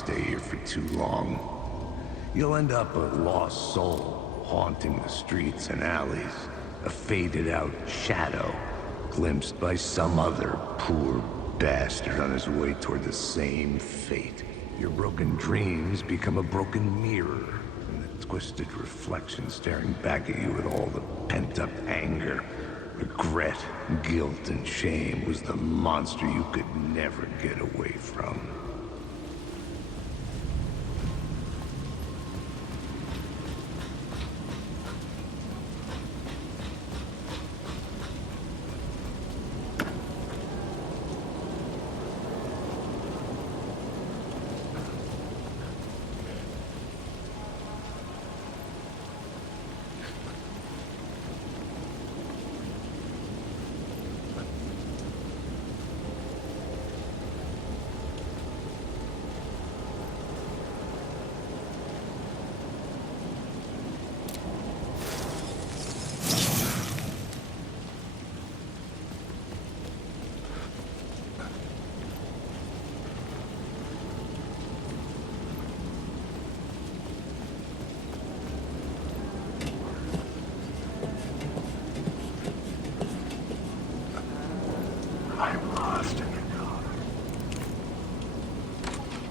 stay here for too long. You'll end up a lost soul, haunting the streets and alleys. A faded-out shadow, glimpsed by some other poor bastard on his way toward the same fate. Your broken dreams become a broken mirror, and the twisted reflection staring back at you with all the pent-up anger, regret, guilt, and shame was the monster you could never get away from.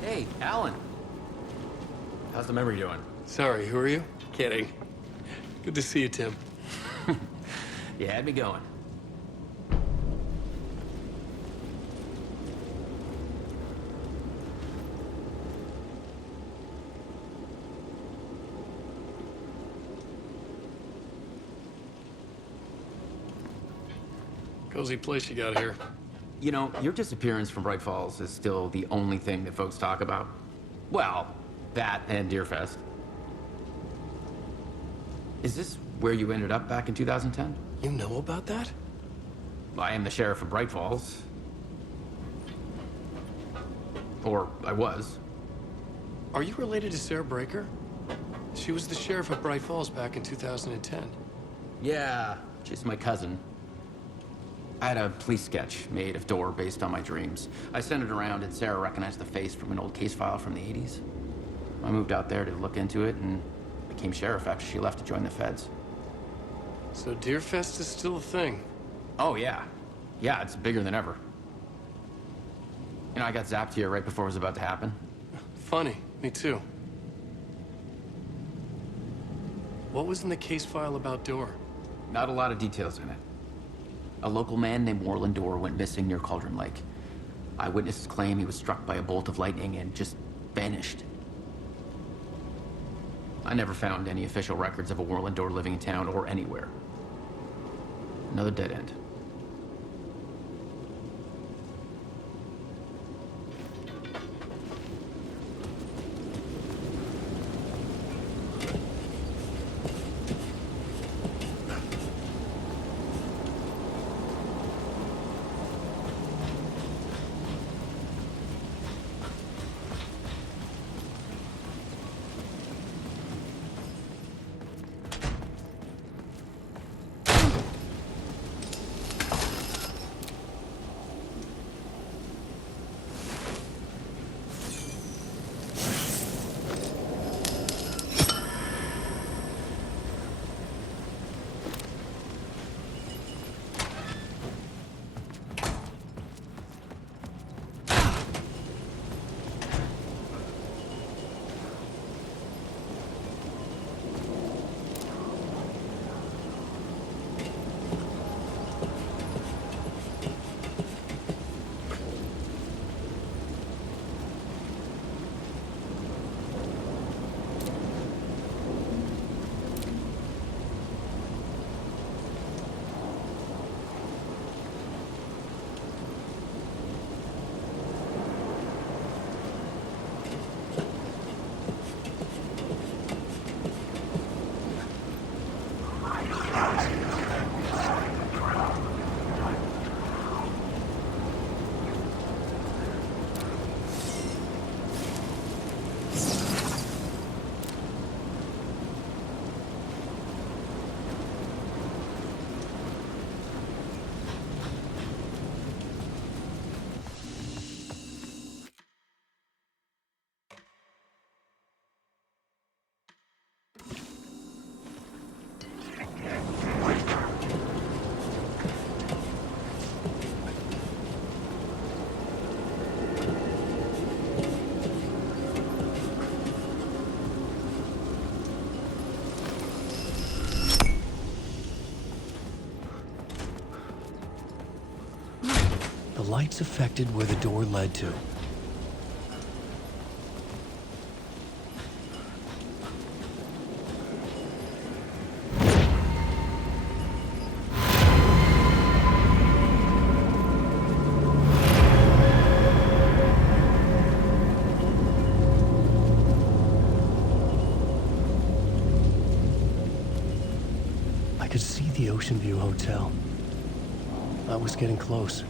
Hey, Alan. How's the memory doing? Sorry, who are you? Kidding. Good to see you, Tim. You had me going. Cozy place you got here. You know, your disappearance from Bright Falls is still the only thing that folks talk about. Well, that and Deerfest. Is this where you ended up back in 2010? You know about that? I am the sheriff of Bright Falls. Or I was. Are you related to Sarah Breaker? She was the sheriff of Bright Falls back in 2010. Yeah, she's my cousin. I had a police sketch made of Door based on my dreams. I sent it around and Sarah recognized the face from an old case file from the 80s. I moved out there to look into it and became sheriff after she left to join the feds. So Deerfest is still a thing. Oh, yeah. Yeah, it's bigger than ever. You know, I got zapped here right before it was about to happen. Funny, me too. What was in the case file about Door? Not a lot of details in it. A local man named Warland Door went missing near Cauldron Lake. Eyewitnesses claim he was struck by a bolt of lightning and just vanished. I never found any official records of a Warland Door living in town or anywhere. Another dead end. lights affected where the door led to. I could see the Ocean View Hotel. I was getting close.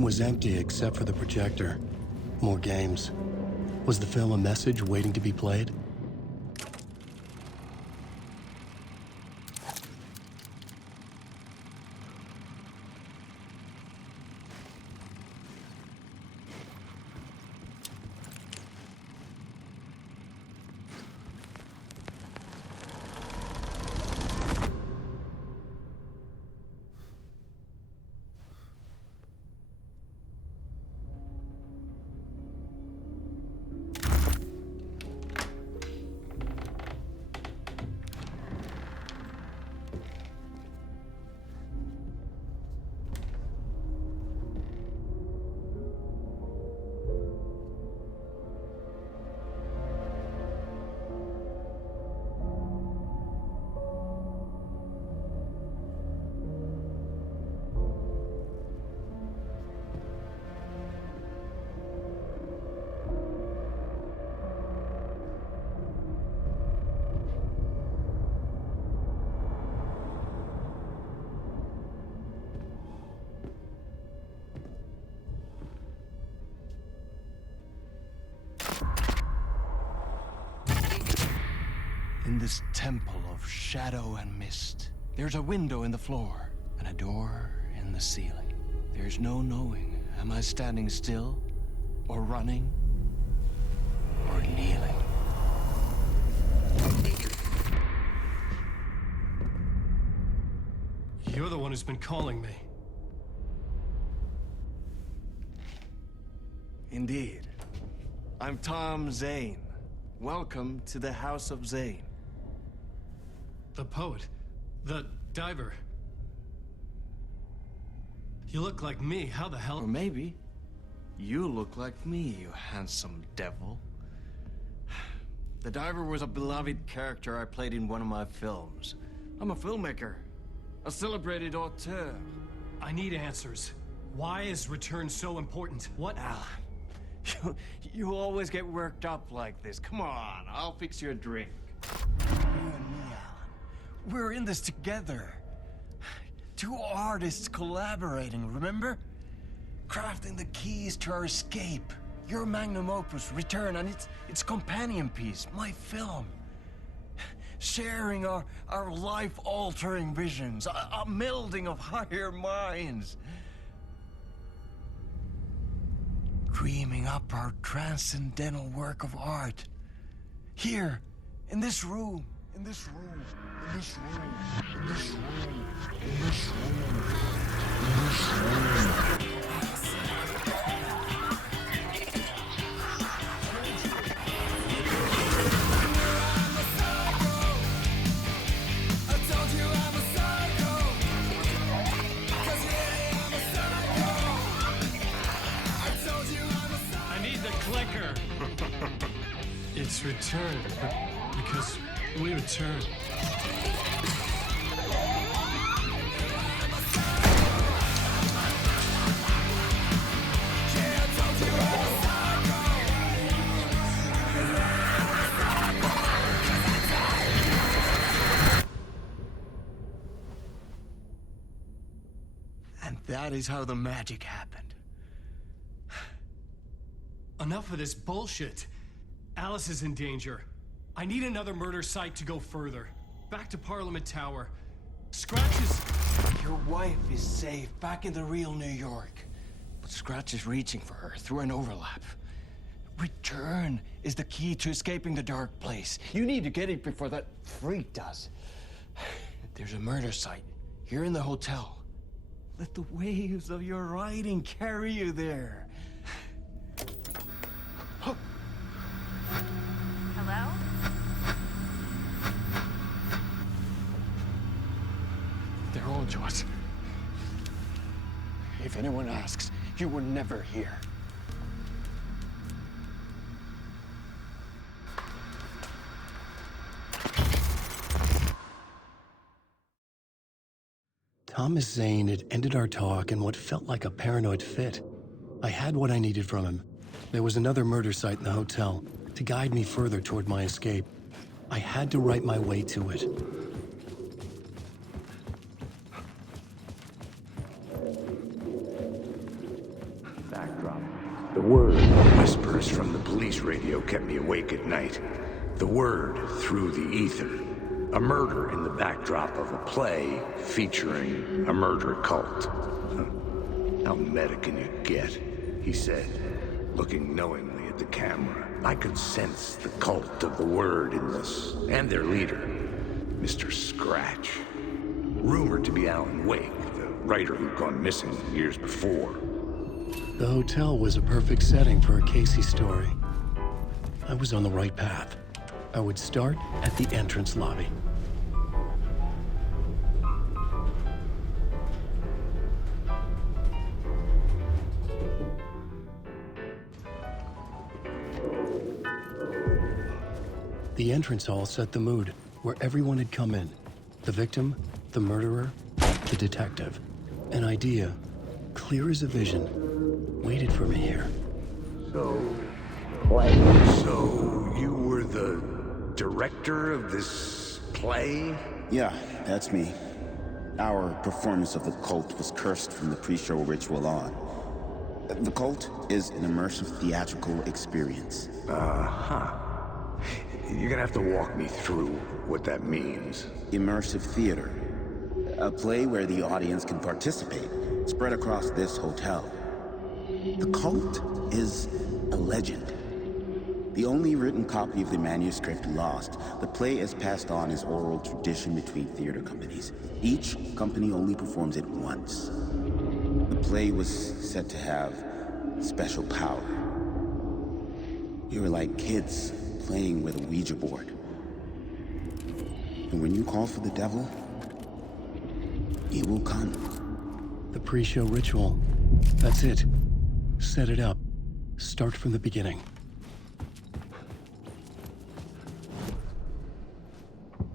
Was empty except for the projector. More games. Was the film a message waiting to be played? In this temple of shadow and mist, there's a window in the floor and a door in the ceiling. There's no knowing Am I standing still? Or running? Or kneeling? You're the one who's been calling me. Indeed. I'm Tom Zane. Welcome to the House of Zane. The poet. The diver. You look like me. How the hell? Or maybe you look like me, you handsome devil. The diver was a beloved character I played in one of my films. I'm a filmmaker, a celebrated auteur. I need answers. Why is Return so important? What? Alan, you always get worked up like this. Come on, I'll fix you a drink. You and me, Alan. We're in this together. Two artists collaborating, remember? Crafting the keys to our escape. Your magnum opus, Return, and its companion piece, my film. Sharing our life-altering visions, a melding of higher minds. Dreaming up our transcendental work of art. Here, in this room, in this room, in this room, in this room, in this room, in this room. It's Return, because we return. And that is how the magic happened. Enough of this bullshit. Alice is in danger. I need another murder site to go further. Back to Parliament Tower. Scratch is... Your wife is safe, back in the real New York. But Scratch is reaching for her through an overlap. Return is the key to escaping the dark place. You need to get it before that freak does. There's a murder site here in the hotel. Let the waves of your writing carry you there. Hello? They're all yours. If anyone asks, you were never here. Thomas Zane had ended our talk in what felt like a paranoid fit. I had what I needed from him. There was another murder site in the hotel to guide me further toward my escape. I had to write my way to it. Backdrop. The word whispers from the police radio kept me awake at night. The word through the ether. A murder in the backdrop of a play featuring a murder cult. How meta can you get? He said, looking knowingly at the camera. I could sense the cult of the word in this, and their leader, Mr. Scratch. Rumored to be Alan Wake, the writer who'd gone missing years before. The hotel was a perfect setting for a Casey story. I was on the right path. I would start at the entrance lobby. The entrance hall set the mood, where everyone had come in. The victim, the murderer, the detective. An idea, clear as a vision, waited for me here. So you were the director of this play? Yeah, that's me. Our performance of the cult was cursed from the pre-show ritual on. The cult is an immersive theatrical experience. Uh-huh. You're gonna have to walk me through what that means. Immersive theater. A play where the audience can participate, spread across this hotel. The cult is a legend. The only written copy of the manuscript lost, the play is passed on as oral tradition between theater companies. Each company only performs it once. The play was said to have special power. We were like kids playing with a Ouija board. And when you call for the devil, he will come. The pre-show ritual. That's it. Set it up. Start from the beginning.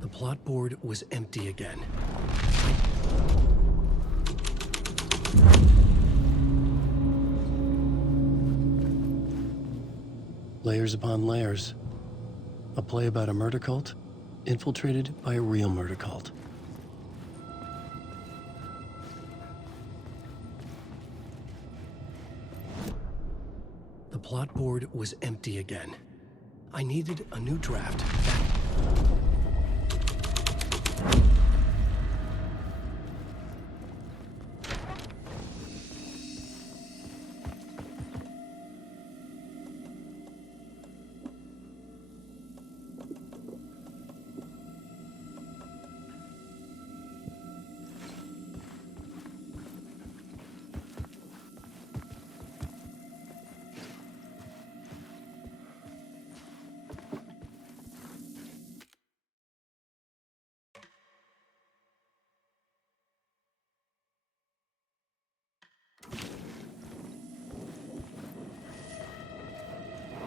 The plot board was empty again. Layers upon layers. A play about a murder cult, infiltrated by a real murder cult. The plot board was empty again. I needed a new draft.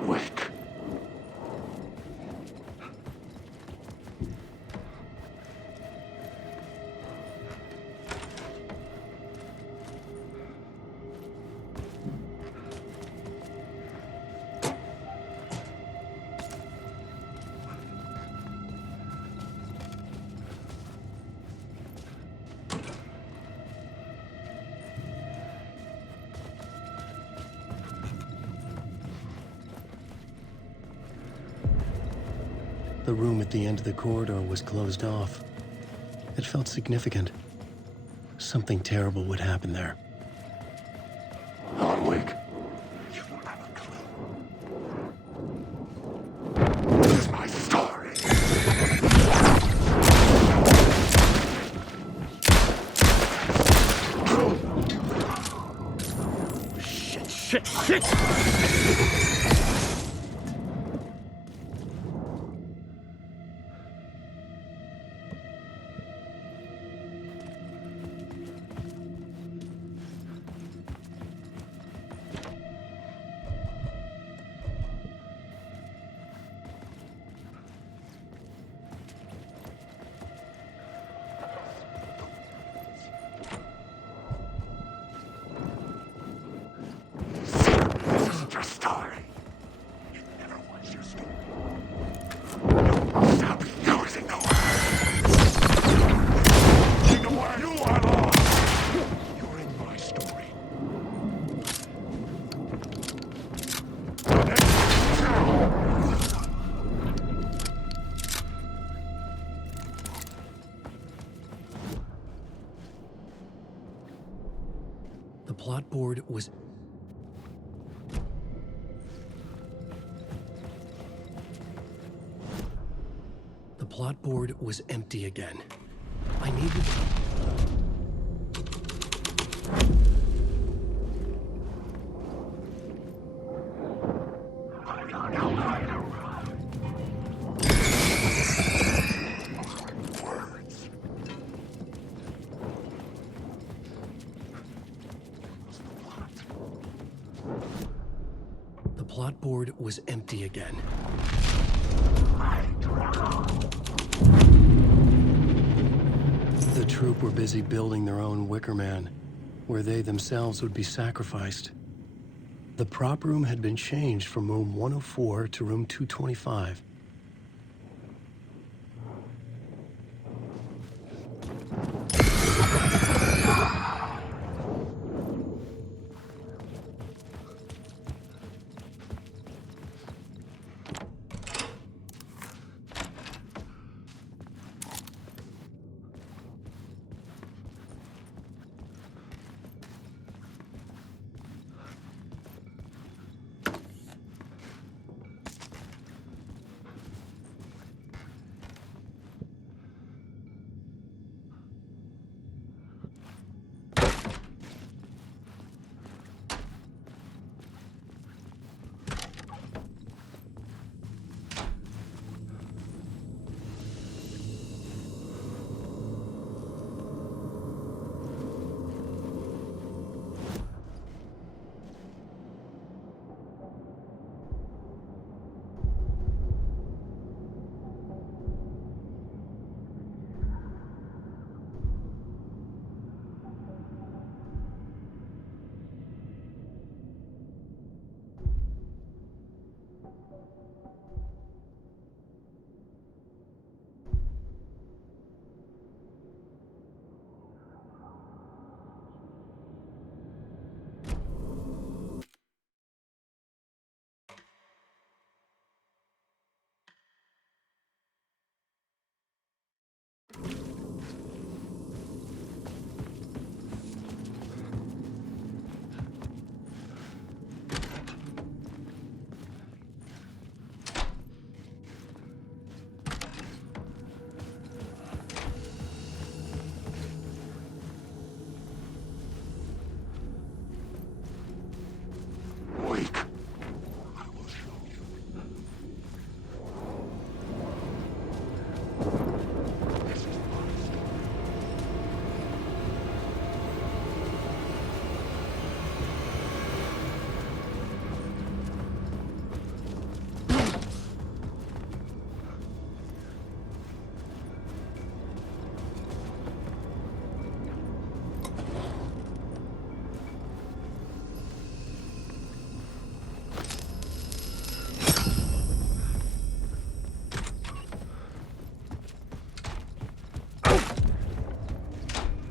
Wake. The room at the end of the corridor was closed off. It felt significant. Something terrible would happen there. Hardwick. You don't have a clue. This is my story. Shit! This isn't your story. It never was your story. Stop using the word. Using the word. You are lost. You're in my story. The plot board was... The plot board was empty again. I needed... The plot board was empty again. The troupe were busy building their own Wicker Man, where they themselves would be sacrificed. The prop room had been changed from room 104 to room 225.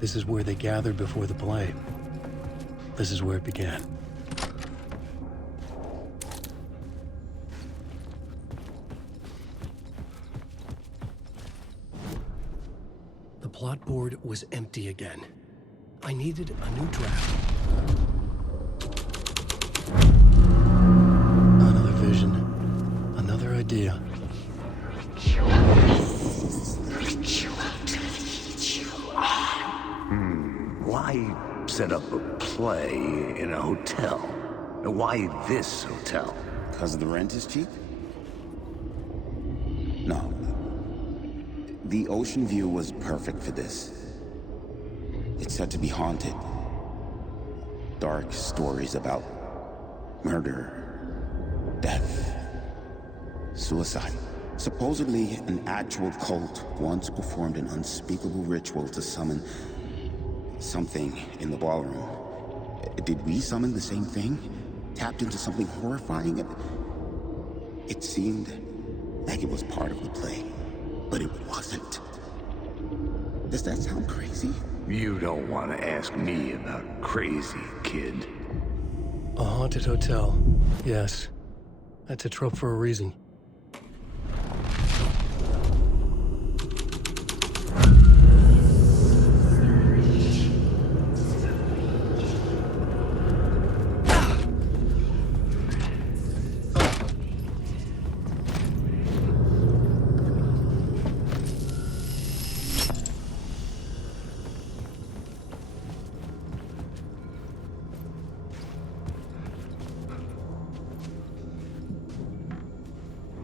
This is where they gathered before the play. This is where it began. The plot board was empty again. I needed a new draft. Another vision. Another idea. Why set up a play in a hotel? Why this hotel? Because the rent is cheap? No. The ocean view was perfect for this. It's said to be haunted. Dark stories about murder, death, suicide. Supposedly, an actual cult once performed an unspeakable ritual to summon something in the ballroom. Did we summon the same thing? Tapped into something horrifying? It seemed like it was part of the play, but it wasn't. Does that sound crazy? You don't want to ask me about crazy, kid. A haunted hotel. Yes. That's a trope for a reason.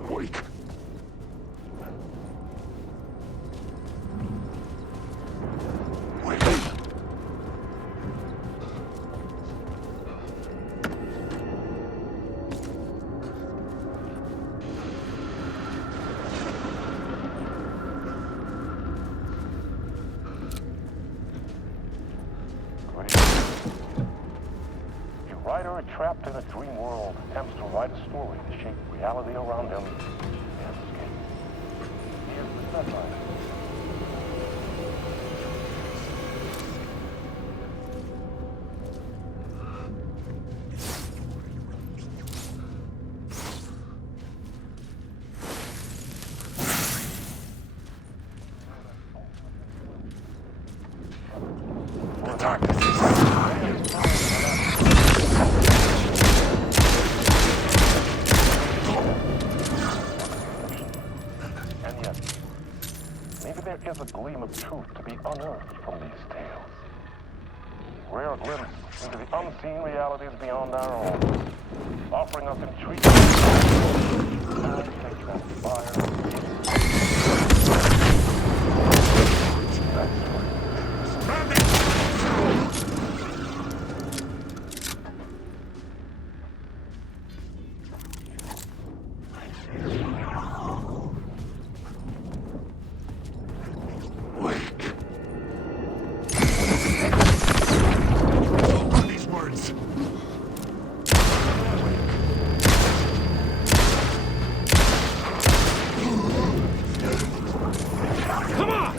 Wait. Wait. A writer trapped in a dream world attempts to write a story to shape reality around him and escape. He is the deadline. The darkness is And yet, maybe there is a gleam of truth to be unearthed from these tales. Rare glimpse into the unseen realities beyond our own, offering us intriguing and that fire. Wake. These words. Come on!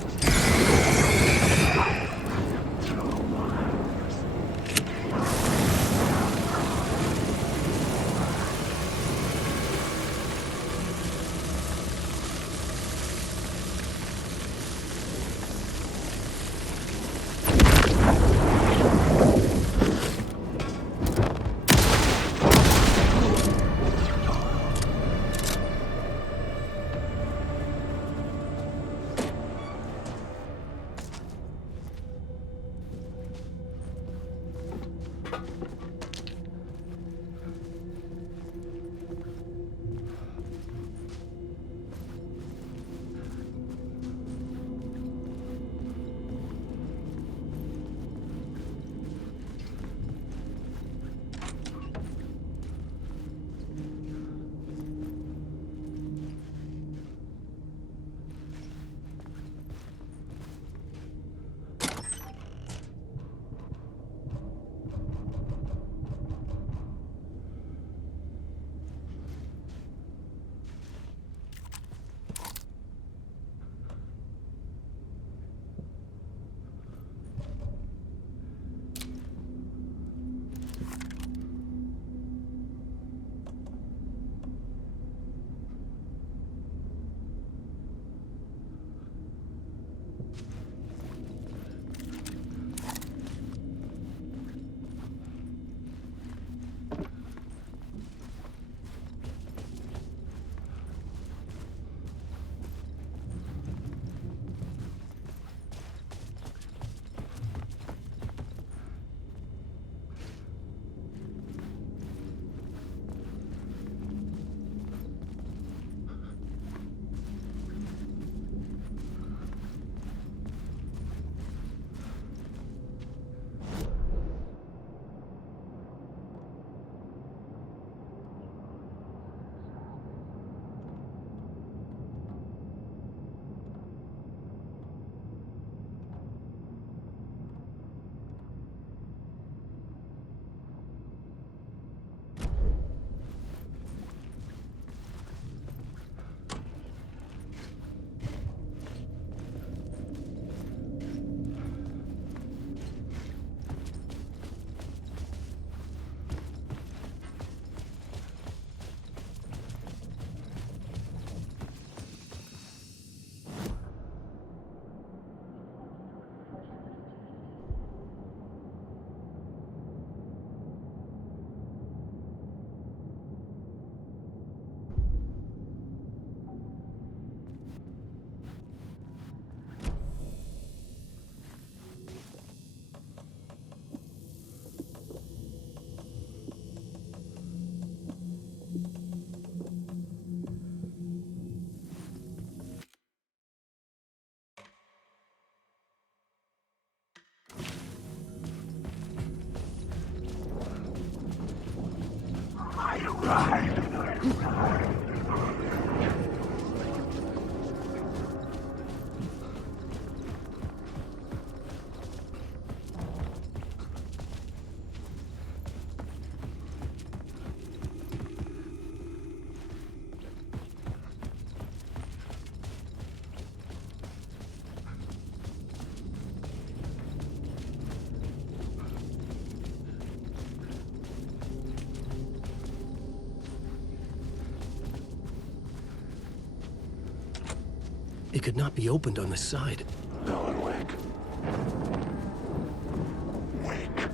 It could not be opened on the side. Alan Wake. Wake.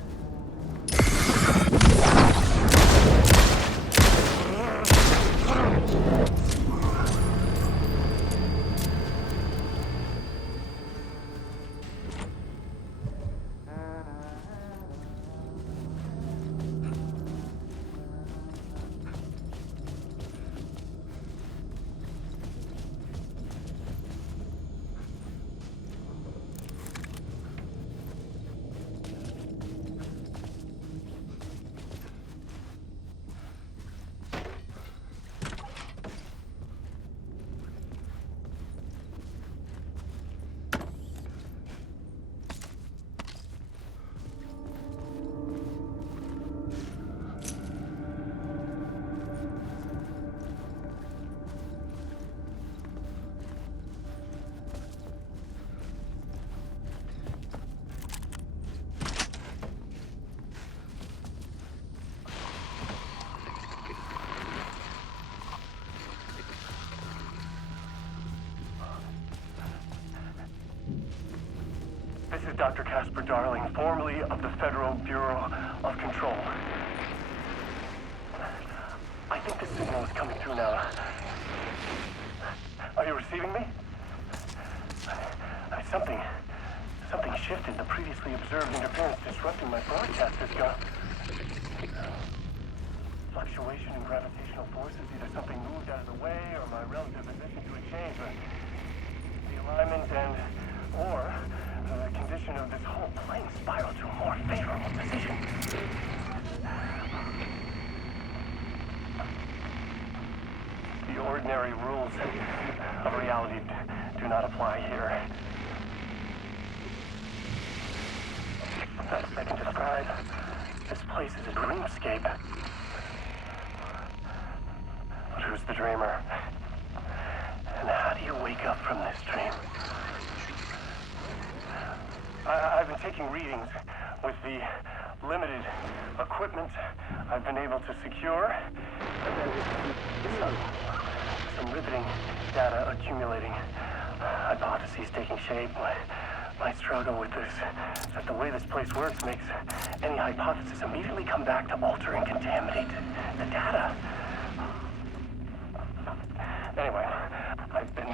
This is Dr. Casper Darling, formerly of the Federal Bureau of Control. I think the signal is coming through now. Are you receiving me? Something shifted. The previously observed interference disrupting my broadcast has gone. Fluctuation in gravitational forces. Either something moved out of the way or my relative position to a change. The alignment or the condition of this whole plane spiraled to a more favorable position. The ordinary rules of reality do not apply here. Best I can describe this place as a dreamscape. But who's the dreamer? And how do you wake up from this dream? I've been taking readings with the limited equipment I've been able to secure. Some riveting data accumulating. Hypotheses taking shape. My struggle with this is that the way this place works makes any hypothesis immediately come back to alter and contaminate the data. Anyway, I've been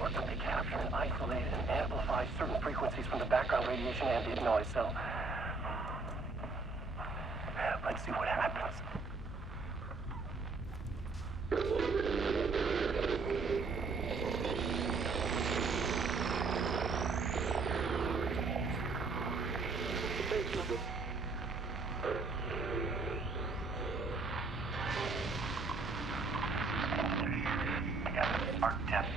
working to capture and isolate and amplify certain frequencies from the background radiation ambient noise, so let's see what happens. Dark depth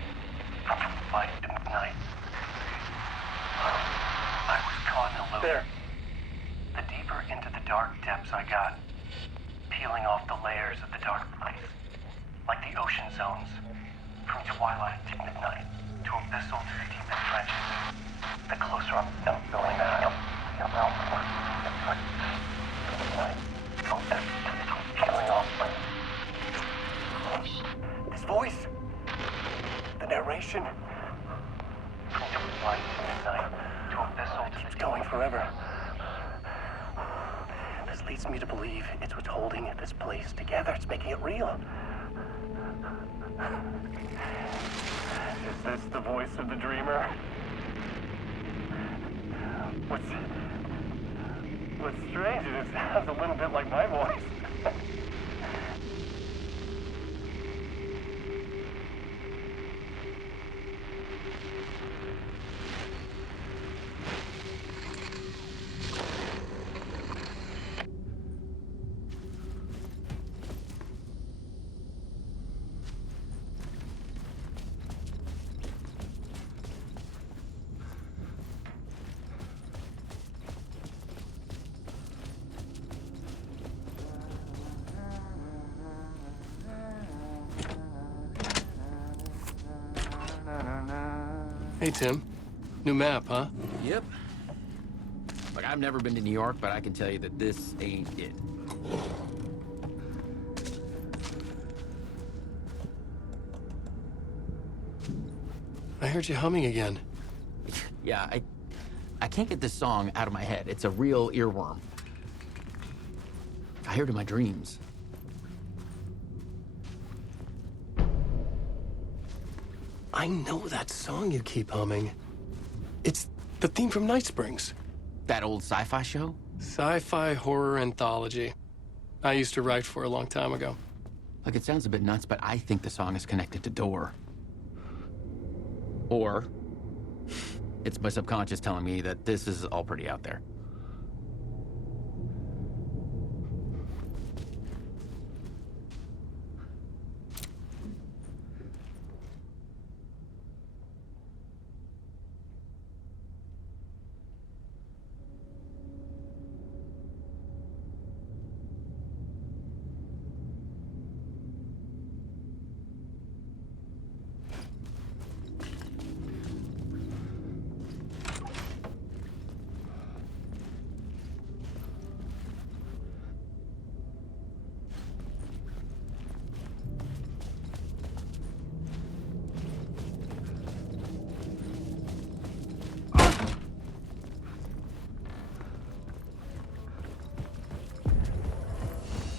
from light to midnight. I was caught in a loop. There. The deeper into the dark depths I got, peeling off the layers of the dark place, like the ocean zones, from twilight to midnight, to abyssal to the deep trenches. The closer I'm going out. Peeling off. This voice. The narration. From twilight to midnight, to abyssal to the going forever. This leads me to believe it's what's holding this place together. It's making it real. Is this the voice of the dreamer? What's strange is it sounds a little bit like my voice. Hey, Tim. New map, huh? Yep. Like, I've never been to New York, but I can tell you that this ain't it. I heard you humming again. Yeah, I can't get this song out of my head. It's a real earworm. I hear it in my dreams. I know that song you keep humming. It's the theme from Night Springs. That old sci-fi show? Sci-fi horror anthology. I used to write for a long time ago. Like, it sounds a bit nuts, but I think the song is connected to Door. Or it's my subconscious telling me that this is all pretty out there.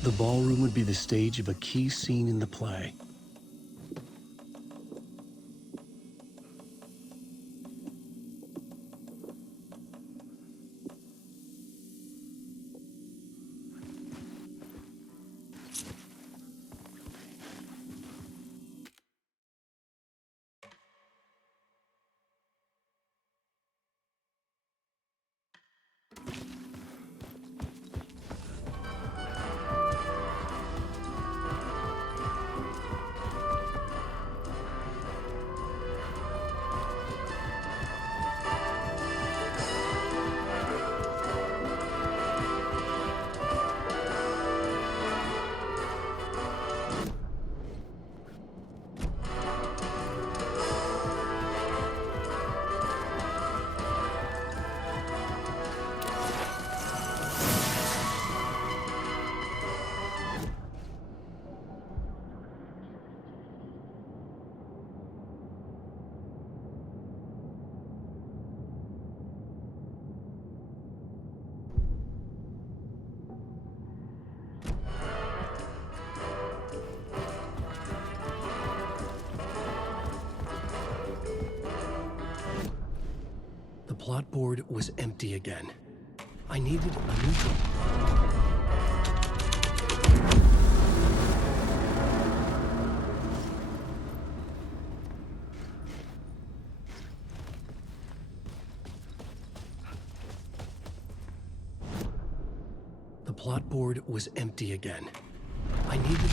The ballroom would be the stage of a key scene in the play. The plot board was empty again. I needed a neutral. The plot board was empty again. I needed...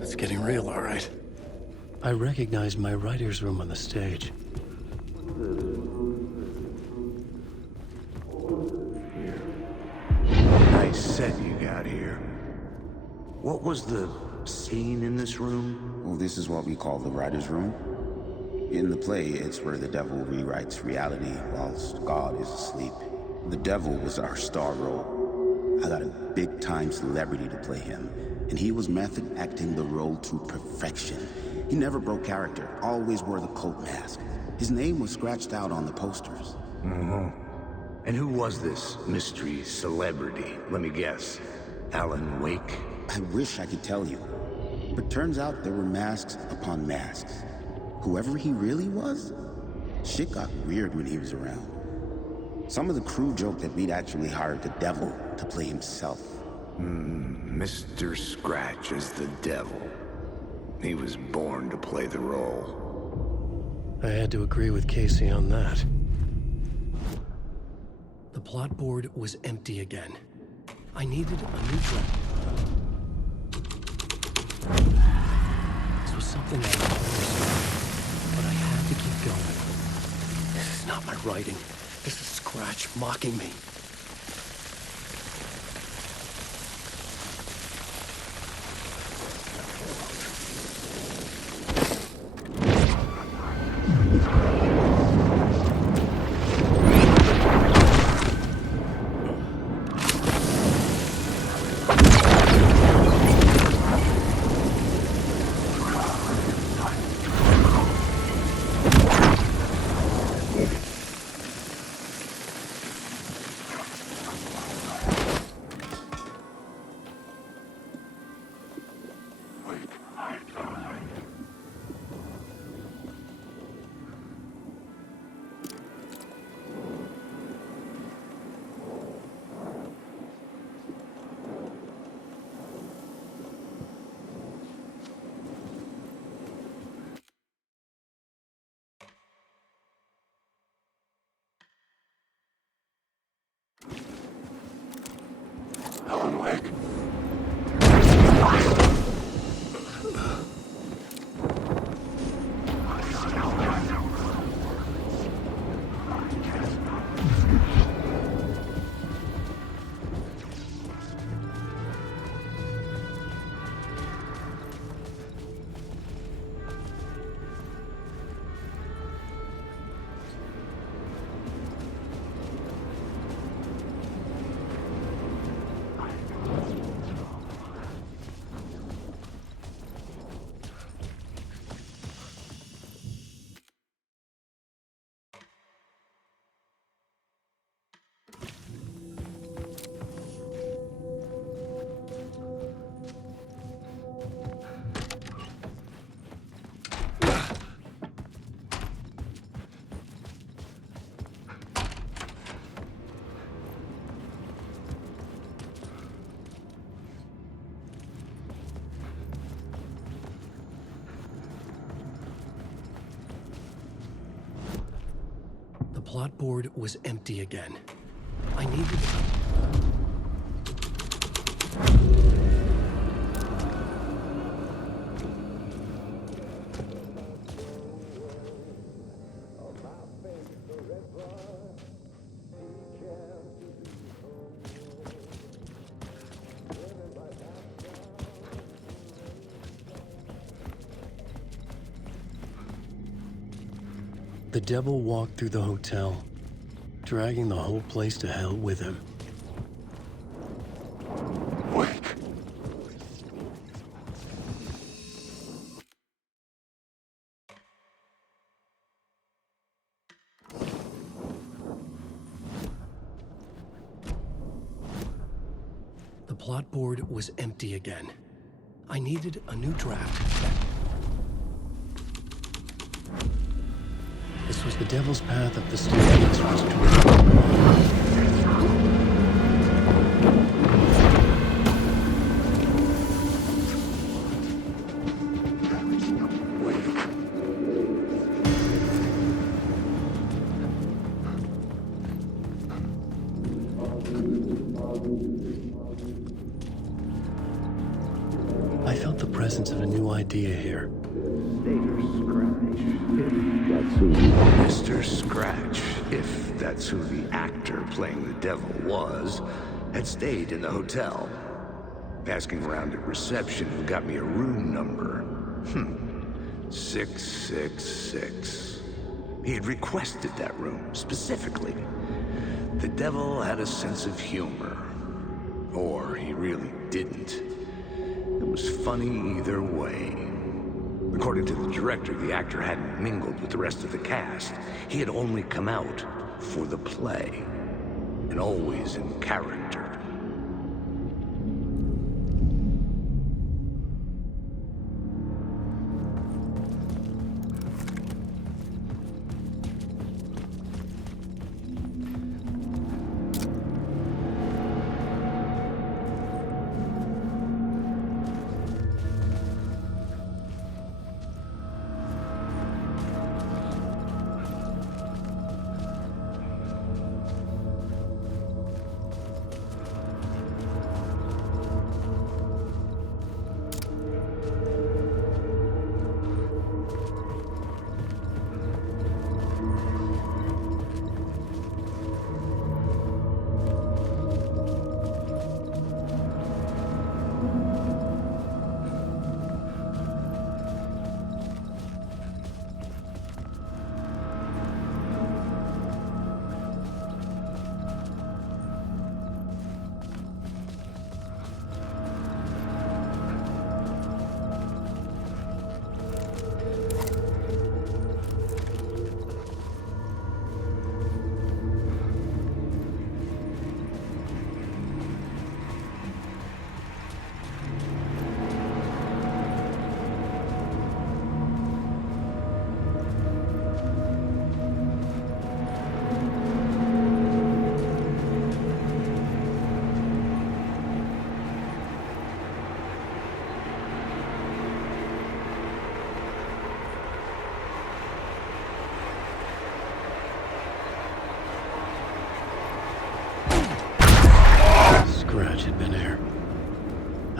It's getting real, all right. I recognized my writer's room on the stage. Nice set you got here. What was the scene in this room? Well, this is what we call the writer's room. In the play, it's where the devil rewrites reality whilst God is asleep. The devil was our star role. I got a big-time celebrity to play him, and he was method acting the role to perfection. He never broke character, always wore the cult mask. His name was scratched out on the posters. And who was this mystery celebrity? Let me guess. Alan Wake? I wish I could tell you, but turns out there were masks upon masks. Whoever he really was, shit got weird when he was around. Some of the crew joked that we'd actually hired the devil to play himself. Mr. Scratch is the devil. He was born to play the role. I had to agree with Casey on that. The plot board was empty again. I needed a neutral. This was something I never saw. to keep going. This is not my writing. This is Scratch mocking me. Alan Wake. The plot board was empty again. I needed... The devil walked through the hotel, dragging the whole place to hell with him. Wake. The plot board was empty again. I needed a new draft. This was the devil's path up the staircase was I felt the presence of a new idea here. Mr. Scratch, if that's who the actor playing the devil was, had stayed in the hotel. Asking around at reception who got me a room number. 666. He had requested that room, specifically. The devil had a sense of humor. Or he really didn't. It was funny either way. According to the director, the actor hadn't mingled with the rest of the cast. He had only come out for the play, and always in character.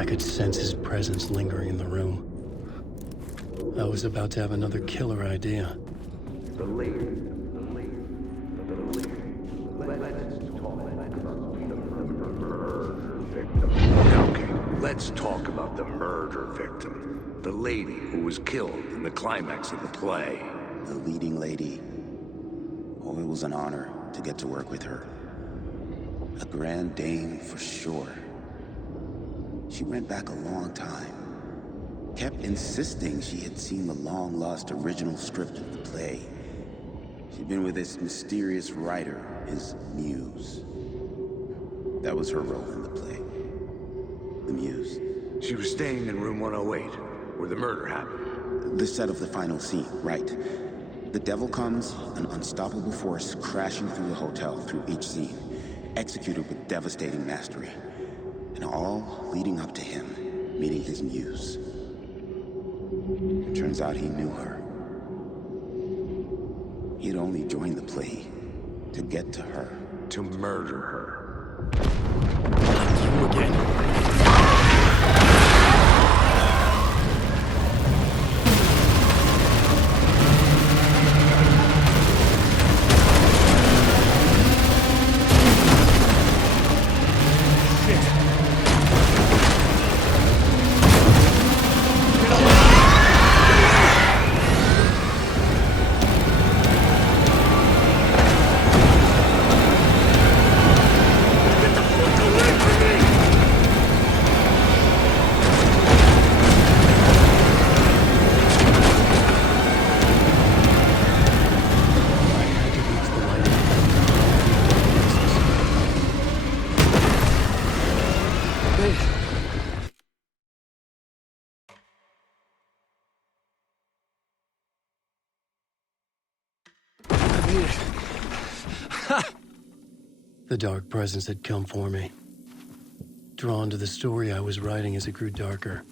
could sense his presence lingering in the room. I was about to have another killer idea. Okay, let's talk about the murder victim. The lady who was killed in the climax of the play. The leading lady. Oh, it was an honor to get to work with her. A grand dame for sure. She went back a long time. Kept insisting she had seen the long-lost original script of the play. She'd been with this mysterious writer, his muse. That was her role in the play. The muse. She was staying in room 108, where the murder happened. The set of the final scene, right. The devil comes, an unstoppable force crashing through the hotel through each scene, executed with devastating mastery. And all leading up to him meeting his muse. It turns out he knew her. He'd only joined the play to get to her. To murder her. You again? The dark presence had come for me. Drawn to the story I was writing as it grew darker.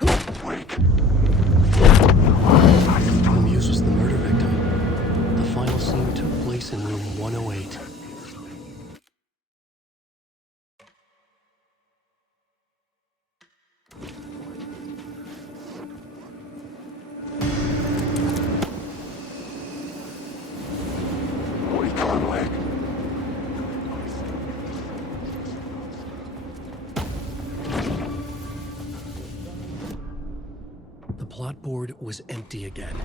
The muse was the murder victim. The final scene took place in room 108. What are you trying to like? The plot board was empty again.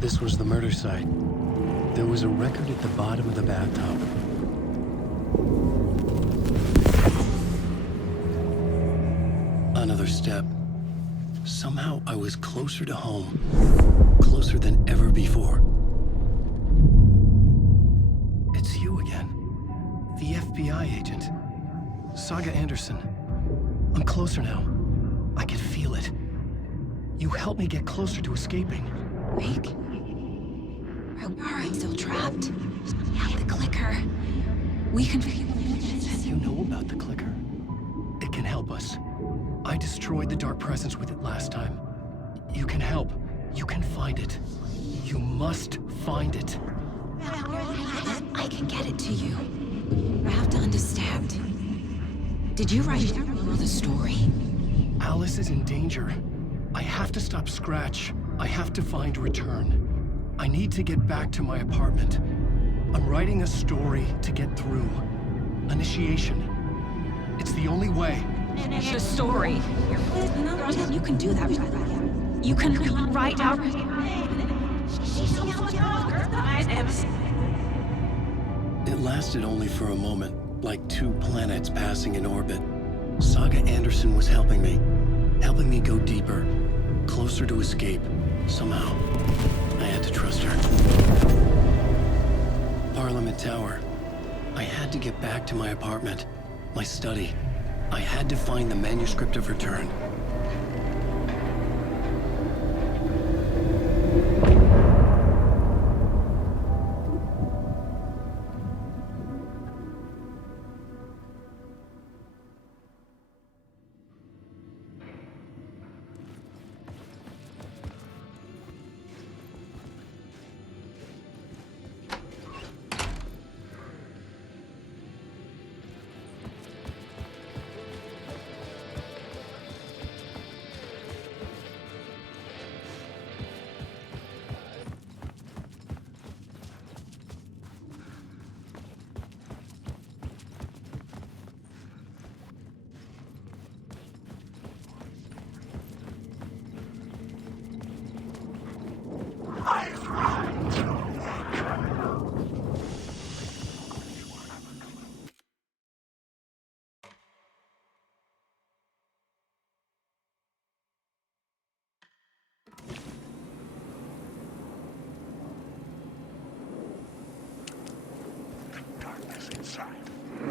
This was the murder site. There was a record at the bottom of the bathtub. Another step. Somehow I was closer to home. Closer than ever before. It's you again. The FBI agent. Saga Anderson. I'm closer now. I can feel it. You helped me get closer to escaping. Wake? I'm still trapped. Have the clicker. We can figure this. You know about the clicker. It can help us. I destroyed the dark presence with it last time. You can help. You can find it. You must find it. I can get it to you. I have to understand. Did you write the story? Alice is in danger. I have to stop Scratch. I have to find Return. I need to get back to my apartment. I'm writing a story to get through. Initiation. It's the only way. The story. You can do that. You can write out. It lasted only for a moment, like two planets passing in orbit. Saga Anderson was helping me go deeper, closer to escape. Somehow, I had to trust her. Parliament Tower. I had to get back to my apartment, my study. I had to find the manuscript of return.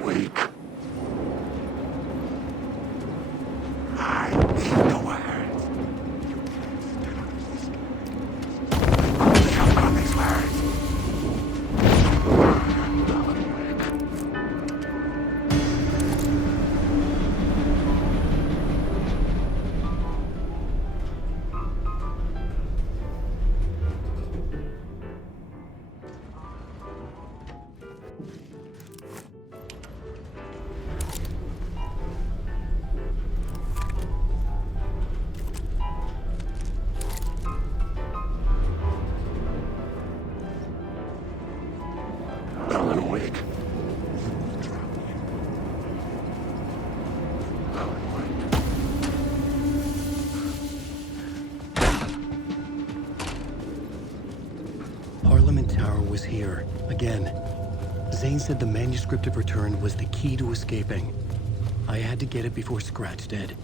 Wake. I need the words. You've got these words. Alan Wake. Alan Wake. Alan Wake. Parliament Tower was here, again. Zane said the manuscript of return was the key to escaping. I had to get it before Scratch did.